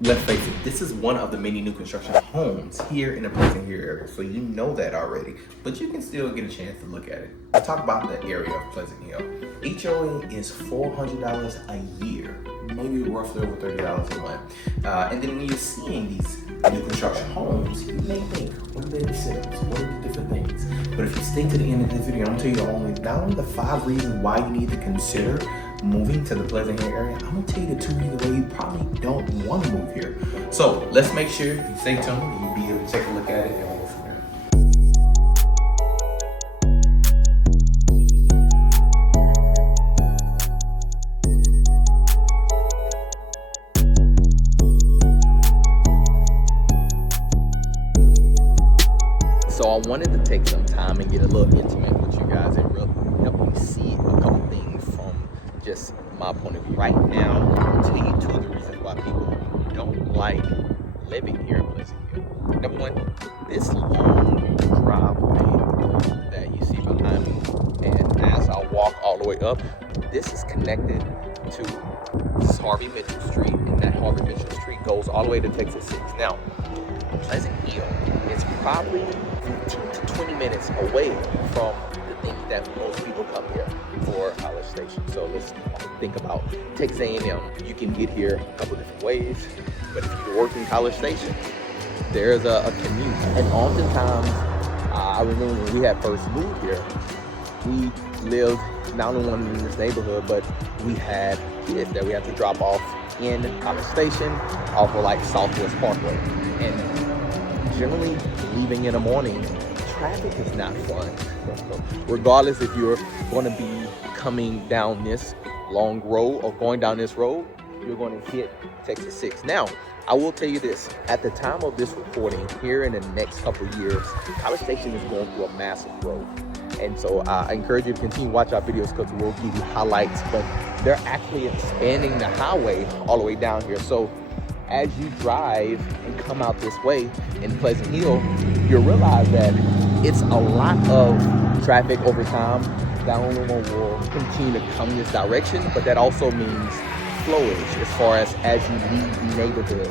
Let's face it, this is one of the many new construction homes here in the Pleasant Hill area, so you know that already, but you can still get a chance to look at it. We'll talk about the area of Pleasant Hill. HOA is $400 a year, maybe roughly over $30 a month. And then when you're seeing these new construction homes, you may think, what are the incentives? What are the different things? But if you stay to the end of this video, I'm gonna tell you not only the 5 reasons why you need to consider moving to the Pleasant Hill area, I'm gonna tell you the 2 reasons why you probably don't want to move here. So let's make sure you stay tuned, you'll be able to take a look at it and we'll go from there. So I wanted to take some time and get a little intimate with you guys and really help you see a couple things from just my point of view. Right now, I'll tell you 2 of the reasons why people don't like living here in Pleasant Hill. Number 1, this long driveway that you see behind me, and as I walk all the way up, this is connected to Harvey Mitchell Street, and that Harvey Mitchell Street goes all the way to Texas 6. Now, Pleasant Hill is probably 15 to 20 minutes away from the things that most people come here for College Station. So let's think about Texas A&M. You can get here a couple different ways, but if you work in College Station, there's a commute. And oftentimes, I remember when we had first moved here, we lived not only in this neighborhood, but we had kids that we had to drop off in College Station off of like Southwest Parkway. And generally leaving in the morning, traffic is not fun. Regardless if you're going to be coming down this long road or going down this road, you're going to hit Texas 6. Now, I will tell you this, at the time of this recording, here in the next couple of years, College Station is going through a massive growth. And so I encourage you to continue to watch our videos because we'll give you highlights, but they're actually expanding the highway all the way down here. So as you drive and come out this way in Pleasant Hill, you'll realize that it's a lot of traffic over time. That only one will continue to come this direction, but that also means flowage as you leave the neighborhood.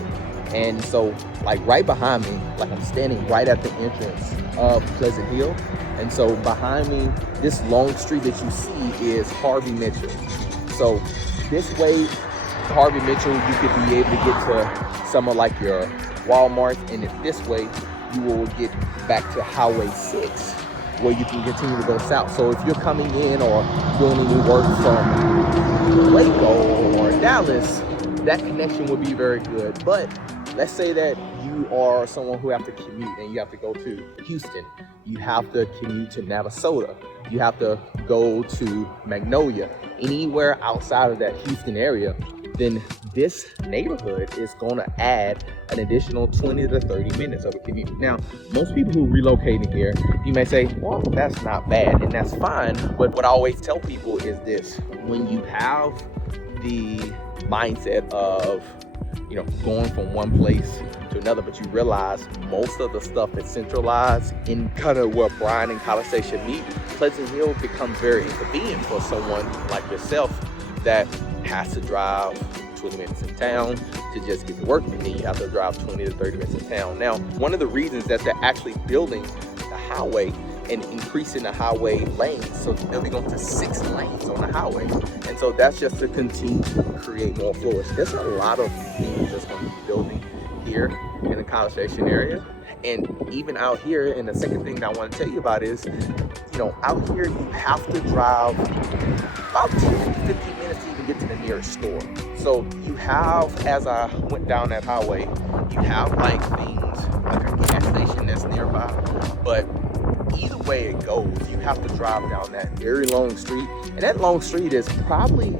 And so like right behind me, like I'm standing right at the entrance of Pleasant Hill. And so behind me, this long street that you see is Harvey Mitchell. So this way, Harvey Mitchell, you could be able to get to some of like your Walmarts, and if this way, you will get back to Highway 6, where you can continue to go south. So if you're coming in or doing any work from Waco or Dallas, that connection would be very good. But let's say that you are someone who have to commute and you have to go to Houston, you have to commute to Navasota, you have to go to Magnolia, anywhere outside of that Houston area, then this neighborhood is going to add an additional 20 to 30 minutes of a commute. Now, most people who relocate in here, you may say, well, that's not bad, and that's fine. But what I always tell people is this: when you have the mindset of, going from one place to another, but you realize most of the stuff is centralized in kind of where Bryan and College Station meet, Pleasant Hill becomes very inconvenient for someone like yourself that has to drive 20 minutes in town to just get to work, and then you have to drive 20 to 30 minutes in town. Now, one of the reasons that they're actually building the highway and increasing the highway lanes, so they'll be going to 6 lanes on the highway, and so that's just to continue to create more floors. There's a lot of things that's going to be building here in the College Station area. And even out here, and the second thing that I want to tell you about is, out here you have to drive about 10 to 15 minutes to even get to the nearest store. So you have, as I went down that highway, you have like things like a gas station that's nearby, but either way it goes, you have to drive down that very long street, and that long street is probably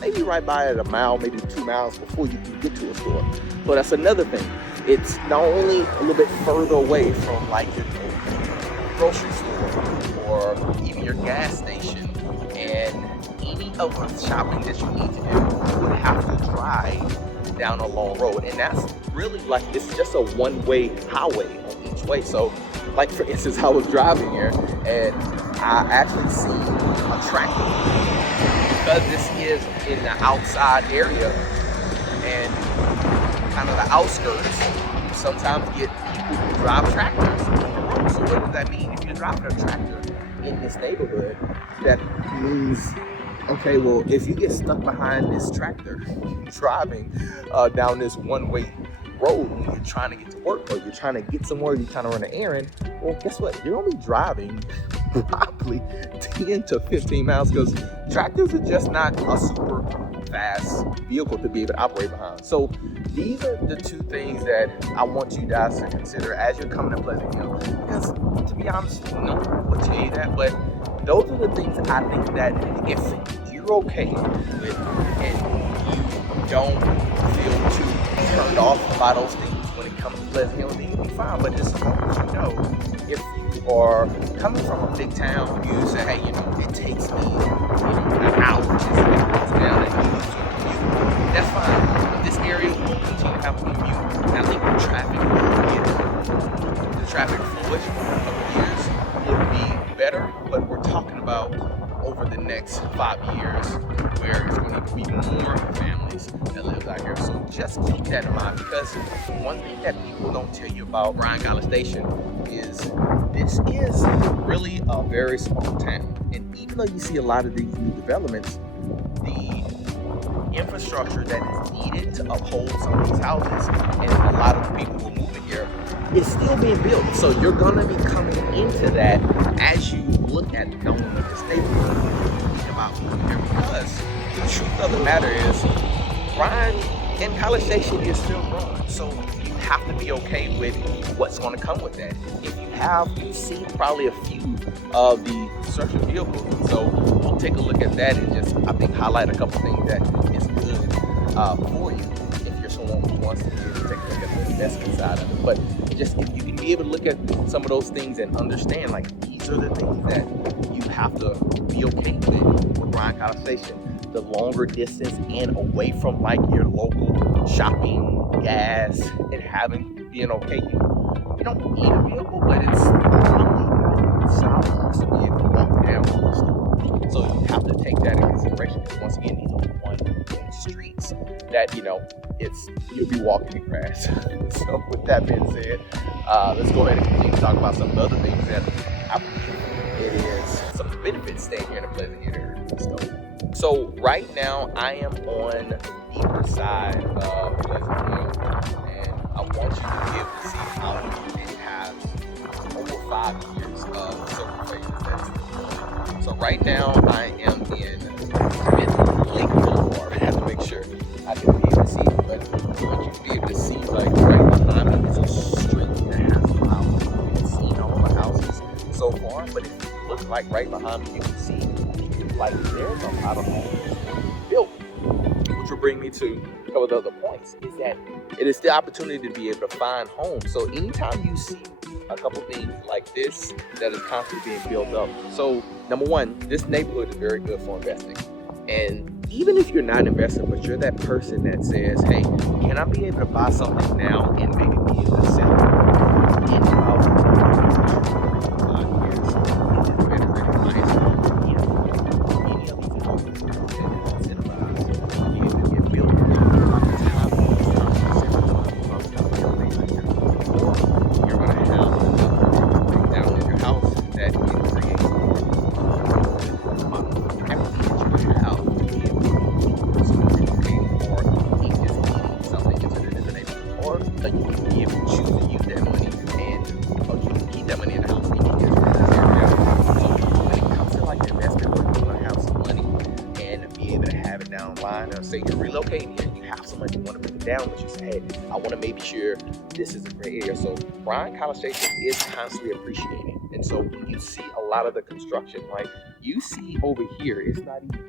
maybe right by at a mile, maybe 2 miles before you can get to a store. So that's another thing. It's not only a little bit further away from like your grocery store or even your gas station and any of the shopping that you need to do, you have to drive down a long road. And that's really like, it's just a one-way highway on each way. So like for instance, I was driving here and I actually seen a tractor, because this is in the outside area, and kind of the outskirts, you sometimes get people who drive tractors on the road. So what does that mean? If you're driving a tractor in this neighborhood, that means, okay, well, if you get stuck behind this tractor driving down this one-way road when you're trying to get to work, or you're trying to get somewhere, you're trying to run an errand, well, guess what? You're only driving probably 10 to 15 miles, because tractors are just not a super fast vehicle to be able to operate behind. So these are the two things that I want you guys to consider as you're coming to Pleasant Hill. Because to be honest, no one will tell you that, but those are the things I think that if you're okay with and you don't feel too turned off by those things when it comes to Pleasant Hill, then you'll be fine. But just as long as you know, if you are coming from a big town, you say, hey, it takes me, an hour to get to town and you need to commute. That's fine. But this area will continue to have a commute. And I think the traffic fluid for a couple of years will be better, but we're talking about over the next 5 years where it's going to be more families that live out here. So just keep that in mind, because one thing that people don't tell you about Bryan-College Station is this is really a very small town. And even though you see a lot of these new developments, the infrastructure that is needed to uphold some of these houses and a lot of the people who are moving here is still being built. So you're going to be coming into that as you look at knowing of this neighborhood about moving here, because the truth of the matter is Bryan-College Station is still growing. So you have to be okay with what's going to come with that. If you've seen probably a few of the construction vehicles, so we'll take a look at that and just, I think, highlight a couple things that is good for you if you're someone who wants to be able to take a look at the investment side of it. But just if you can be able to look at some of those things and understand, like, these are the things that you have to be okay with Bryan-College Station. The longer distance and away from like your local shopping, gas, and being okay. You don't need a vehicle, but it's probably solid to be able to walk down to the store. So you have to take that into consideration, because once again, these are one streets that you'll be walking in grass. So with that being said, let's go ahead and continue to talk about some of the other things that it is some of the benefits staying here in the Pleasant Hill area. So right now I am on the deeper side of Pleasant Hill, and I want you to be able to see how it has over 5 years of certain phases. So right now I am in Lake Boulevard. I have to make sure I can be able to see it, but I want you to be able to see, like, right behind me is a street that has some houses. You can see all the houses so far, but if you look like right behind me, you can see like there's a lot of homes built, which will bring me to a couple of the other points, is that it is the opportunity to be able to find homes. So anytime you see a couple things like this that is constantly being built up, so number one, this neighborhood is very good for investing. And even if you're not investing, but you're that person that says, hey, can I be able to buy something now and maybe be able to sell it in about 5 years, it is better recognized. Say you're relocating here, you have somebody you want to put it down, but you say, hey, I want to make sure this is a great area. So Bryan-College Station is constantly appreciating. And so when you see a lot of the construction, like you see over here, it's not even,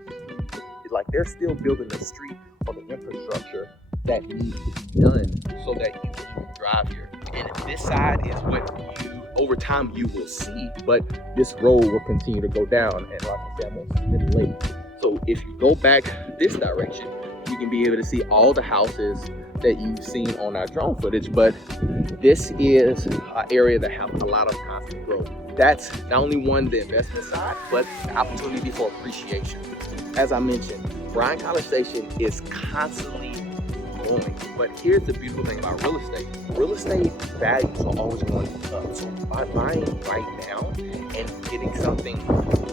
like they're still building the street or the infrastructure that needs to be done so that you can drive here. And this side is what over time you will see, but this road will continue to go down. And like I said, I'm on Smith Lake. So if you go back this direction, you can be able to see all the houses that you've seen on our drone footage, but this is an area that has a lot of constant growth. That's not only the investment side, but the opportunity for appreciation. As I mentioned, Bryan-College Station is constantly booming. But here's the beautiful thing about real estate. Real estate values are always going up. So by buying right now and getting something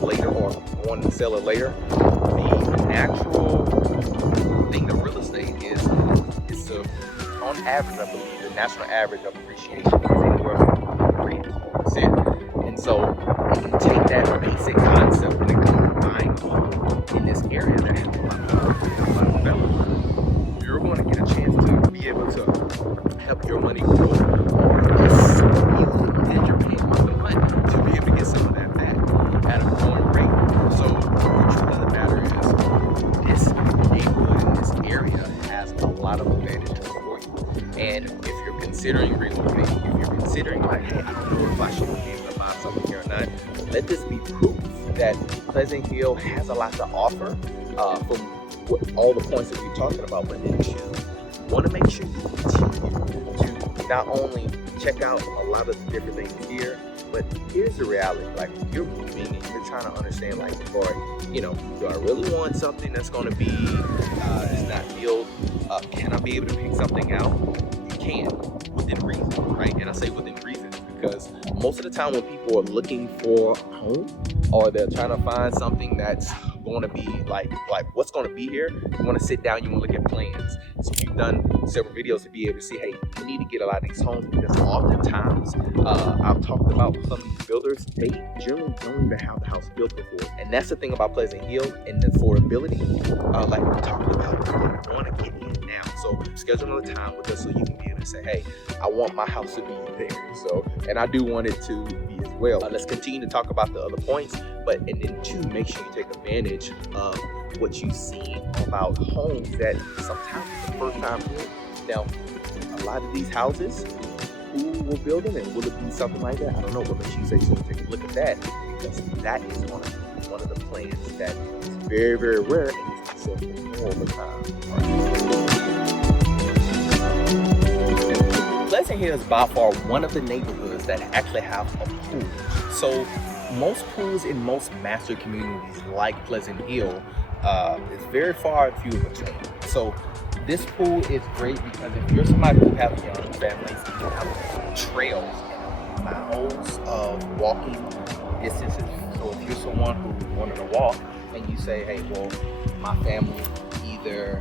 later or wanting to sell it later, the natural thing of real estate is on average, I believe, the national average of appreciation is anywhere from 3 to 4%. And so you can take that basic concept when it comes to buying a home in this area that has a lot of development. You're going to get a chance to be able to help your money grow, or just use you're paying month to month to be able to get some of that back at a growing rate. So the truth of the matter is, this neighborhood in this area has a lot of advantages for you. And if you're considering relocating, if you're considering like, hey, I don't know if I should be able to buy something here or not, let this be proof that Pleasant Hill has a lot to offer from all the points that we're talking about. But then two, want to make sure you continue to not only check out a lot of the different things here, but here's the reality. Like, you're moving and you're trying to understand, like, boy, you know, do I really want something that's going to be it's not built? Can I be able to pick something out? You can, within reason, right? And I say within reason because most of the time when people are looking for a home, or they're trying to find something that's going to be like what's going to be here, you want to sit down, you want to look at plans. So we've done several videos to be able to see, hey, you need to get a lot of these homes, because oftentimes I've talked about some of these builders, they generally don't even have the house built before. And that's the thing about Pleasant Hill and the affordability, like we talked about, they want to get in now. So schedule another time with us so you can be able to say, hey, I want my house to be there. So, and I do want it to be as well. Let's continue to talk about the other points, and then two, make sure you take advantage of what you see about homes that sometimes it's the first time here. Now, a lot of these houses, who will build them, and will it be something like that? I don't know, but make sure you say so. Take a look at that, because that is one of the plans that is very, very rare and is successful all the time. Pleasant Hill is by far one of the neighborhoods that actually have a pool. So most pools in most master communities like Pleasant Hill is very far and few between. So this pool is great because if you're somebody who have young families, you have trails and miles of walking distances. So if you're someone who wanted to walk and you say, hey, well, my family either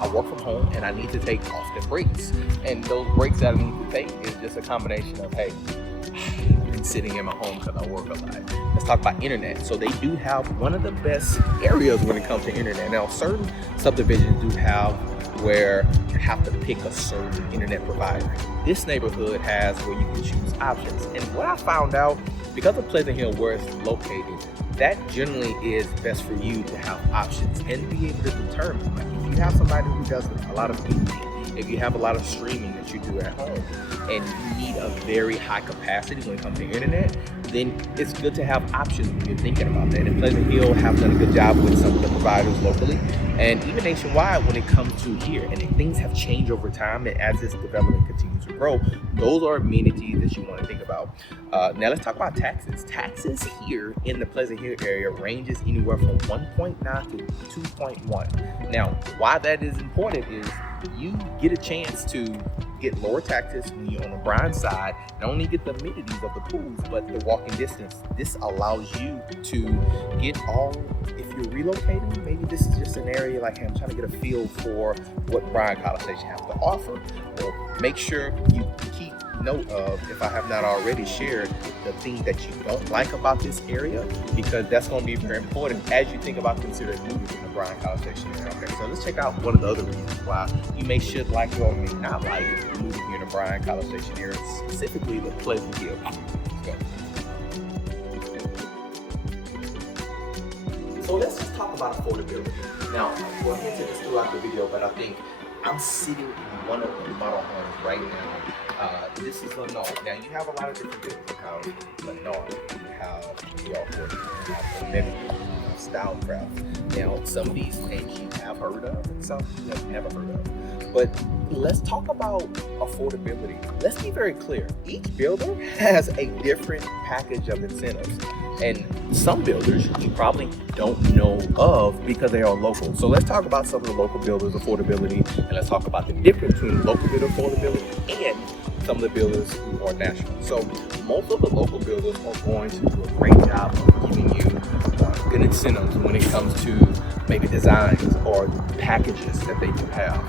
I work from home and I need to take often breaks, and those breaks that I need to take is just a combination of, hey, I've been sitting in my home because I work a lot. Let's talk about internet. So they do have one of the best areas when it comes to internet. Now, certain subdivisions do have where you have to pick a certain internet provider. This neighborhood has where you can choose options. And what I found out, because of Pleasant Hill where it's located, that generally is best for you to have options and be able to determine. Like, if you have somebody who does a lot of eating, if you have a lot of streaming that you do at home, and you need a very high capacity when it comes to internet, then it's good to have options when you're thinking about that. And Pleasant Hill have done a good job with some of the providers locally and even nationwide when it comes to here. And things have changed over time, and as this development continues to grow, those are amenities that you want to think about. Now let's talk about taxes. Taxes here in the Pleasant Hill area ranges anywhere from 1.9 to 2.1. Now, why that is important is you get a chance to get lower taxes when you're on the Bryan side. Not only get the amenities of the pools, but the walking distance. This allows you to get all, if you're relocating, maybe this is just an area like, hey, I'm trying to get a feel for what Bryan-College has to offer. Well, make sure you keep note of, if I have not already shared, the things that you don't like about this area, because that's going to be very important as you think about considering moving in the Bryan-College area. Okay, so let's check out one of the other reasons why you should like or may not like moving here in the Bryan-College area, specifically the Pleasant Hill community. So let's just talk about affordability. Now, we'll get to this throughout the video, but I think I'm sitting in one of the model homes right now. This is Lenore. Now, you have a lot of different buildings. You have Lenore, you have Yorkwood, you have American, you have Stylecraft. Now, some of these names you have heard of, and some you have never heard of. But let's talk about affordability. Let's be very clear. Each builder has a different package of incentives. And some builders you probably don't know of because they are local. So let's talk about some of the local builders' affordability, and let's talk about the difference between local builder affordability and some of the builders who are national. So most of the local builders are going to do a great job of giving you good incentives when it comes to maybe designs or packages that they do have.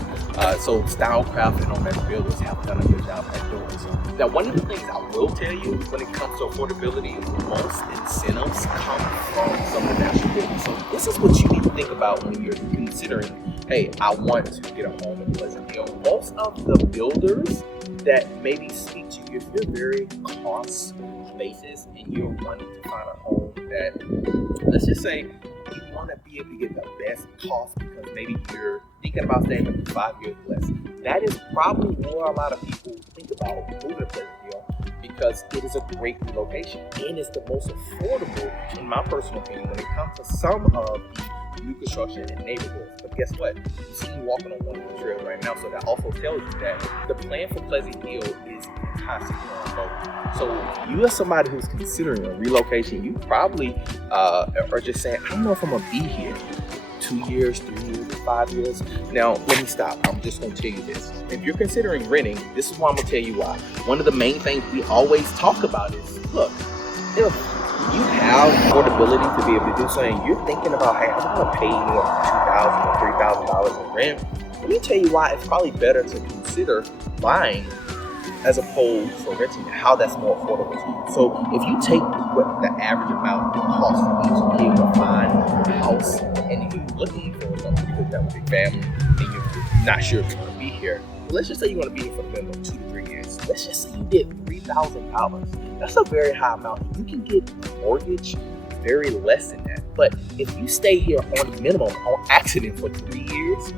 So Stylecraft and Nomadic Builders have done a good job at doing so. Now, one of the things I will tell you when it comes to affordability, most incentives come from some of the national builders. So this is what you need to think about when you're considering, hey, I want to get a home in Pleasant Hill. Most of the builders that maybe speak to you, if you're very cost basis and you're wanting to find a home that, let's just say, you want to be able to get the best cost because maybe you're thinking about staying for 5 years or less. That is probably where a lot of people think about moving to Pleasant Hill because it is a great relocation and it's the most affordable, in my personal opinion, when it comes to some of the new construction in neighborhoods. But guess what? You see me walking on one of the trails right now, so that also tells you that the plan for Pleasant Hill is constantly on hold. So you as somebody who's considering a relocation, you probably are just saying, I don't know if I'm gonna be here 2 years, 3 years, 5 years. Now, let me stop. I'm just gonna tell you this. If you're considering renting, this is why I'm gonna tell you why. One of the main things we always talk about is, look, if you have affordability to be able to do something, you're thinking about, hey, I'm gonna pay anywhere from $2,000 or $3,000 in rent. Let me tell you why it's probably better to consider buying as opposed to renting, how that's more affordable to you. So if you take what the average amount it costs for you to be able to find a house, and you're looking for something because you have a big family and you're not sure if you're going to be here, but let's just say you want to be here for the minimum of 2 to 3 years. Let's just say you did $3,000. That's a very high amount. You can get a mortgage very less than that. But if you stay here on minimum on accident for 3 years,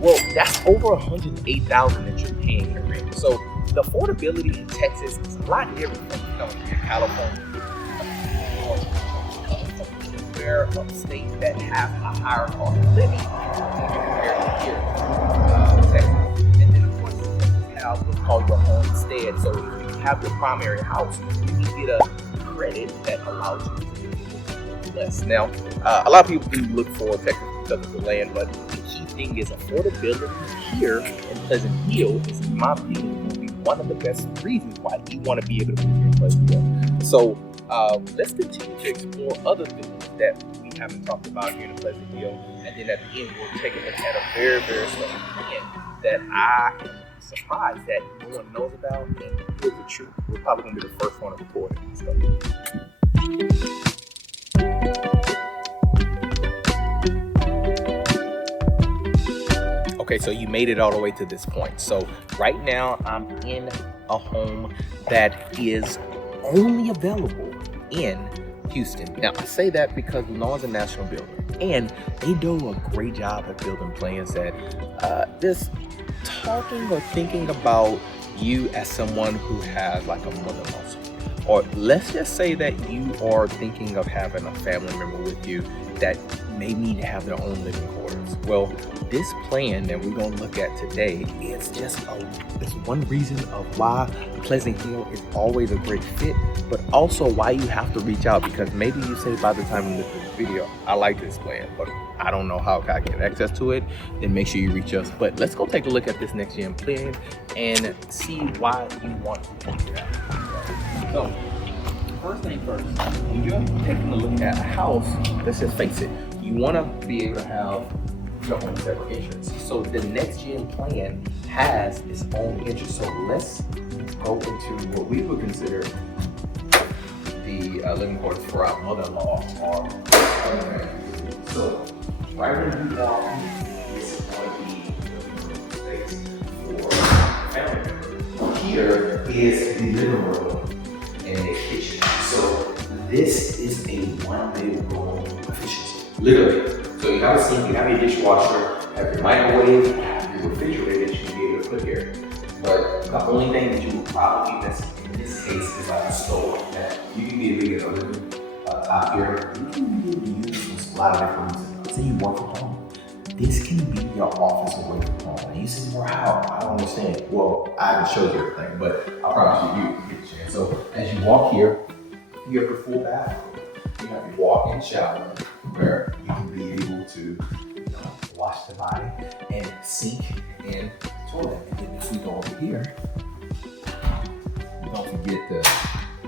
well, that's over $108,000 that you're paying in rent. So the affordability in Texas is a lot different from coming from California or where upstate that have a higher cost of living compared to here in Texas. And then of course you have what's called your homestead. So if you have your primary house, you can get a credit that allows you to live less. Now, a lot of people do look for Texas because of the land, but the key thing is affordability here in Pleasant Hill is, in my opinion, one of the best reasons why you want to be able to move here in Pleasant Hill. So let's continue to explore other things that we haven't talked about here in Pleasant Hill, and then at the end we'll take a look at a very, very special plan that I am surprised that no one knows about, and here's the truth, we're probably going to be the first one to report it. So. Okay, so you made it all the way to this point. So right now I'm in a home that is only available in Houston. Now I say that because Lennar's a national builder and they do a great job at building plans that just talking or thinking about you as someone who has like a mother-in-law. Or let's just say that you are thinking of having a family member with you that may need to have their own living quarters. Well, this plan that we're going to look at today is just it's one reason of why Pleasant Hill is always a great fit, but also why you have to reach out, because maybe you say by the time you look at this video, I like this plan, but I don't know how I get access to it. Then make sure you reach us. But let's go take a look at this next gen plan and see why you want to do that. So, first thing first, when you're taking a look at a house, let's just face it, you want to be able to have your own separate entrance. So the next gen plan has its own entrance. So let's go into what we would consider the living quarters for our mother-in-law. So right when you walk in, this is going to be the living space for family members. Here is the living room and the kitchen. So this is a one-bedroom efficiency, literally. So you have a sink, you have your dishwasher, have your microwave, have your refrigerator that you can be able to put here. But the only thing that you would probably miss in this case is like a stove that you can be able to get a little top here. You can be able to use a lot of different reasons. Say you work from home, this can be your office away from home. And you say, well, how? I don't understand. Well, I haven't showed you everything, but I promise you get a chance. So as you walk here, you have your full bathroom. You have your walk-in shower where you can be able to wash the body and sink and toilet. And then if we go over here, don't forget the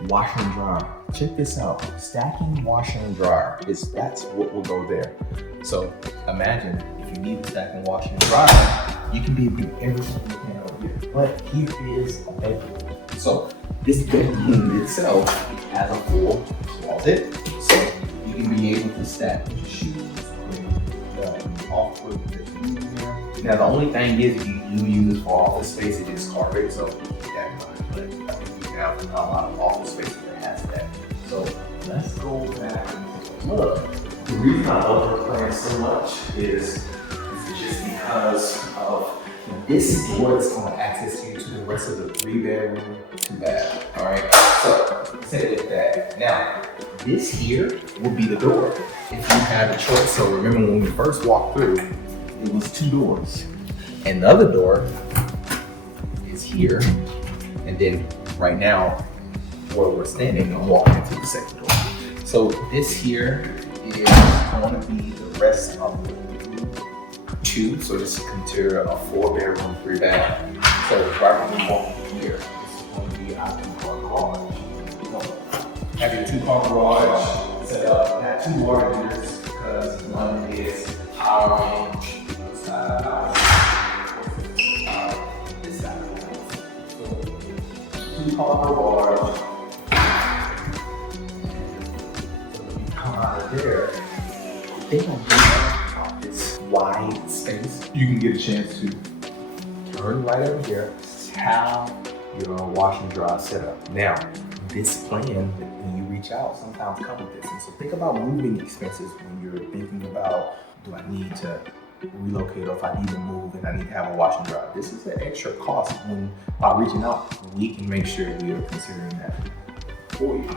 washer and dryer. Check this out. Stacking washer and dryer that's what will go there. So imagine if you need to stack and washer and dryer, you can be able to do everything you can over here. But here is a bedroom. So this bedroom itself has a full closet. So you can be able to stack your shoes, off-put that you use here. Now the only thing is if you do use this for office space, it is carpet, so keep that in mind. But I think you have a lot of office space that has that. So let's go back and look. The reason I love the plan so much is just because of this is what's going to access you to the rest of the 3-bedroom, 2-bath. All right. So say with that. Now this here will be the door if you had a choice. So remember when we first walked through, it was 2 doors, and the other door is here, and then right now where we're standing, I'm walking into the second door. So this here is going to be the rest of the 2. So this is considered a 4-bedroom, 3-bath. So right when we walk in here, this is going to be our 2-car garage. Have your 2-car garage set up. Now 2 water heaters because one is powering this side of the house. This side of the house. So 2-car garage. So when you come out of there, they don't have this wide space. You can get a chance to turn right over here. This is how your wash and dry set up. Now, this plan, when you reach out, sometimes come with this. And so think about moving expenses when you're thinking about, do I need to relocate, or if I need to move and I need to have a wash and dry. This is an extra cost when, by reaching out, we can make sure we are considering that for you.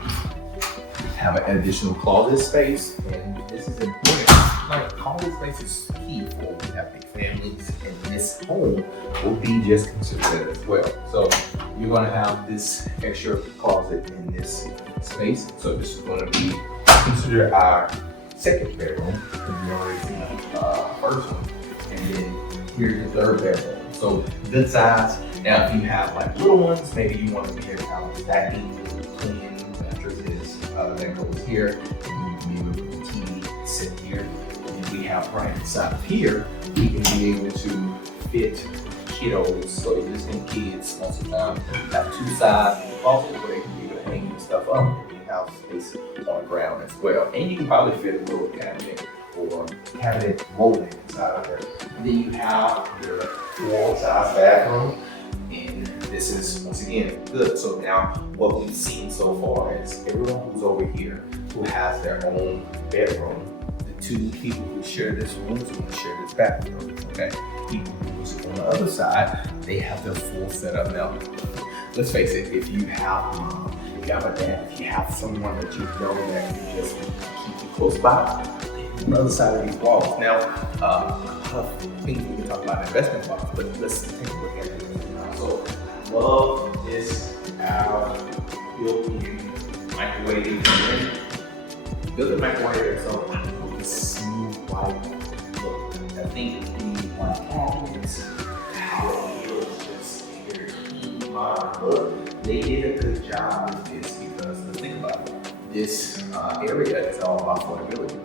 Have an additional closet space, and this is important. Like, closet space is key for when we have big families, and this home will be just considered as well. So you're going to have this extra closet in this space. So this is going to be considered our second bedroom, because we already seen the first one, and then here's the third bedroom. So good size. Now, if you have like little ones, maybe you want to be able to have stacking, clean mattresses that goes here, and you can be able to put the TV sit here. And we have right inside of here, we can be able to fit kiddos, so existing kids most of the time have 2 sides of the closet where they can be able to hang stuff up, and we have space on the ground as well. And you can probably fit a little cabinet or cabinet molding inside of there. And then you have your full-size bathroom, and this is once again good. So now what we've seen so far is everyone who's over here who has their own bedroom, the 2 people who share this room is going to share this bathroom. Okay, people who's on the other side, they have their full setup. Now, let's face it, if you have mom, if you have a dad, if you have someone that you know that can just keep you close by, on the other side of these walls. Now, a lot of things we can talk about investment wise, but let's take a look at it. So, love this built-in microwave unit. Built-in microwave, so this smooth white look. I think the one cabinets, how it looks, just very clean, modern look. They did a good job with this because let's think about it. This area is all about affordability,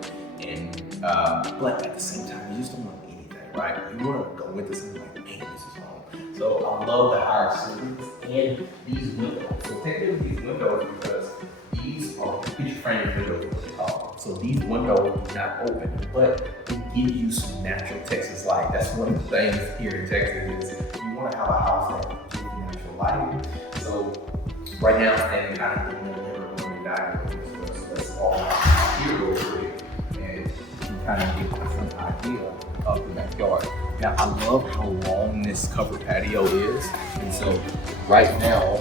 and but at the same time, you just don't want anything, right? You want to go into something like, man, this is home. So I love the higher ceilings and these windows. So technically these windows, because these are picture frame windows, what they call them. So these windows do not open, but it gives you some natural Texas light. That's one of the things here in Texas is you want to have a house that gives you natural lighting. So right now, I'm standing kind of in the living room and dining room, so that's all here real quick, and you kind of get some idea of the backyard. Now, I love how long this covered patio is, and so right now,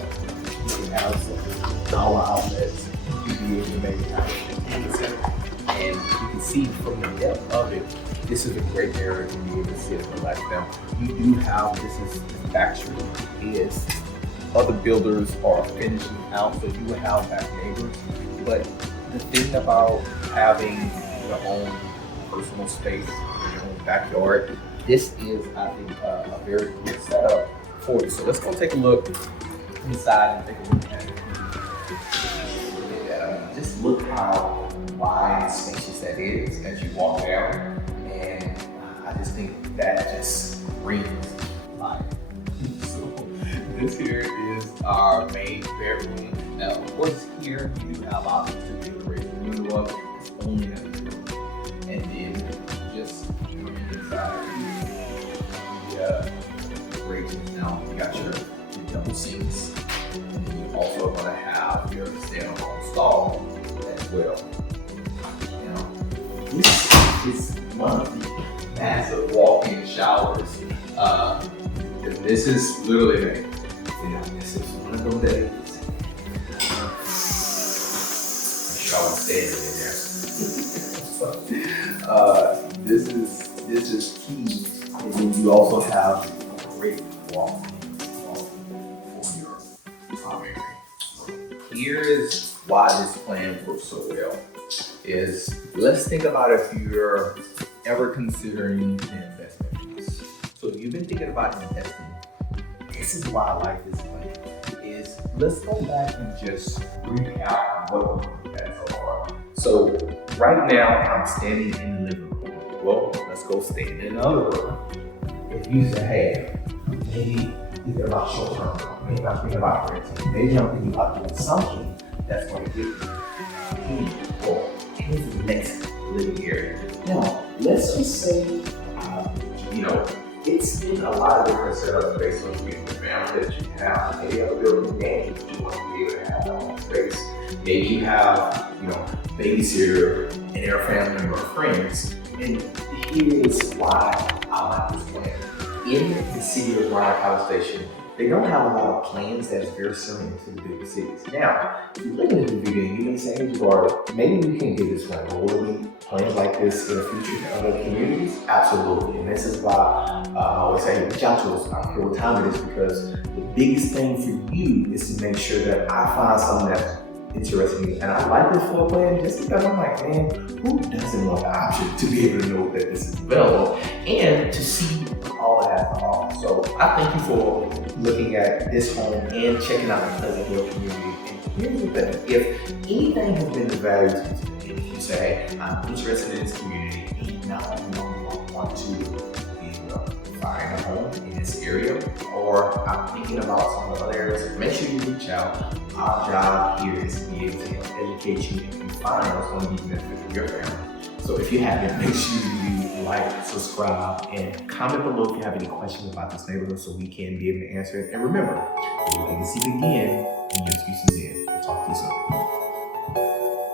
it has some dollar outlets. You can be able to make it out of 10%, and you can see from the depth of it, this is a great area to be able to sit and relax. Now, you do have, this is the factory, is other builders are finishing out, so you will have back neighbors. But the thing about having your own personal space, your own backyard, this is, I think, a very good setup for you. So let's go take a look inside and take a look at it. Just look how wide and spacious that is as you walk down, and I just think that just brings life. So this here is our main bedroom. Now, of course, here you do have options to be able to raise the window up. It's only at the door, and then just coming inside the raisins. Now you got your double sinks, and then you also are going to have your standalone stall as well. Now, this is one of the massive walk-in showers. And this is literally, this is one of those days. Shower standing in there. This is key. And then you also have a great walk-in for your primary. Here is why this plan works so well. Is let's think about if you're ever considering an investment piece. So if you've been thinking about investing, this is why I like this plan. Is let's go back and just recap what we've had so far. So right now I'm standing in the living room. Well, let's go stand in another room. If you say, hey, maybe thinking about short term, maybe I'm thinking about renting, maybe I'm thinking about doing something that's going to give me or here's the next living area. Now, let's just say, it's in a lot of different setups based on the family that you have. Maybe you have a building name, you want to be able to have that own space. Maybe you have, babysitter and their family member or friends. And here's why I like this plan. In the city of Bryan-College Station, they don't have a lot of plans that is very similar to the bigger cities. Now, if you look at the video, you may say, hey, Jabari, maybe we can get this one. Will we plans like this in the future in other communities? Absolutely. And this is why I always say, reach out to us. I don't care what time it is, because the biggest thing for you is to make sure that I find something that's interesting. And I like this floor plan just because I'm like, man, who doesn't want the option to be able to know that this is available and to see all it has to offer? So I thank you for looking at this home and checking out the Pleasant Hill community. And here's the thing, if anything has been of value to you today, if you say, hey, I'm interested in this community and not only want to find a home in this area, or I'm thinking about some of the other areas, make sure you reach out. Our job here is to be able to educate you and find what's going to be benefit for your family. So if you haven't, make sure you like, subscribe, and comment below if you have any questions about this neighborhood so we can be able to answer it. And remember, your legacy begin and your excuses end. We'll talk to you soon.